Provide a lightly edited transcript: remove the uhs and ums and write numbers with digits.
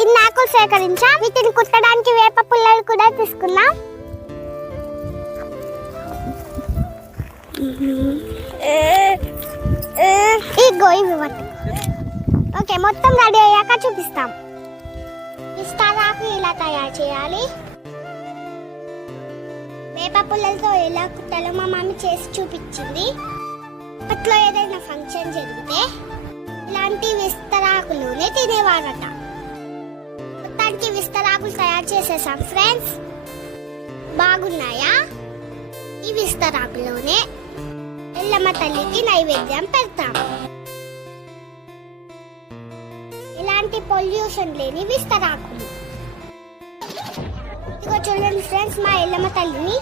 ఇన్ని ఆకులు సేకరించాం. వీటిని కుట్టడానికి వేప పుల్లలు కూడా తీసుకున్నాం. ఇగో ఇవి ఓకే, మొత్తం రెడీ అయ్యాక చూపిస్తాం. విస్తారాకు ఇలా తయారు చేయాలి. వేప పుల్లలతో ఎలా కుట్టాలో మా మమ్మీ చేసి చూపించింది. అప్పట్లో ఏదైనా ఫంక్షన్ జరిగితే ఇలాంటి విస్తరాకులోనే తినేవారట. మొత్తానికి విస్తరాకులు తయారు చేసేసాం ఫ్రెండ్స్. బాగున్నాయా? ఈ విస్తరాకులోనే ఎల్లమ్మ తల్లికి నైవేద్యం పెడతాం. ఇలాంటి పొల్యూషన్ లేని విస్తరాకులు. ఇదిగో చూడండి ఫ్రెండ్స్, మా ఎల్లమ్మ తల్లిని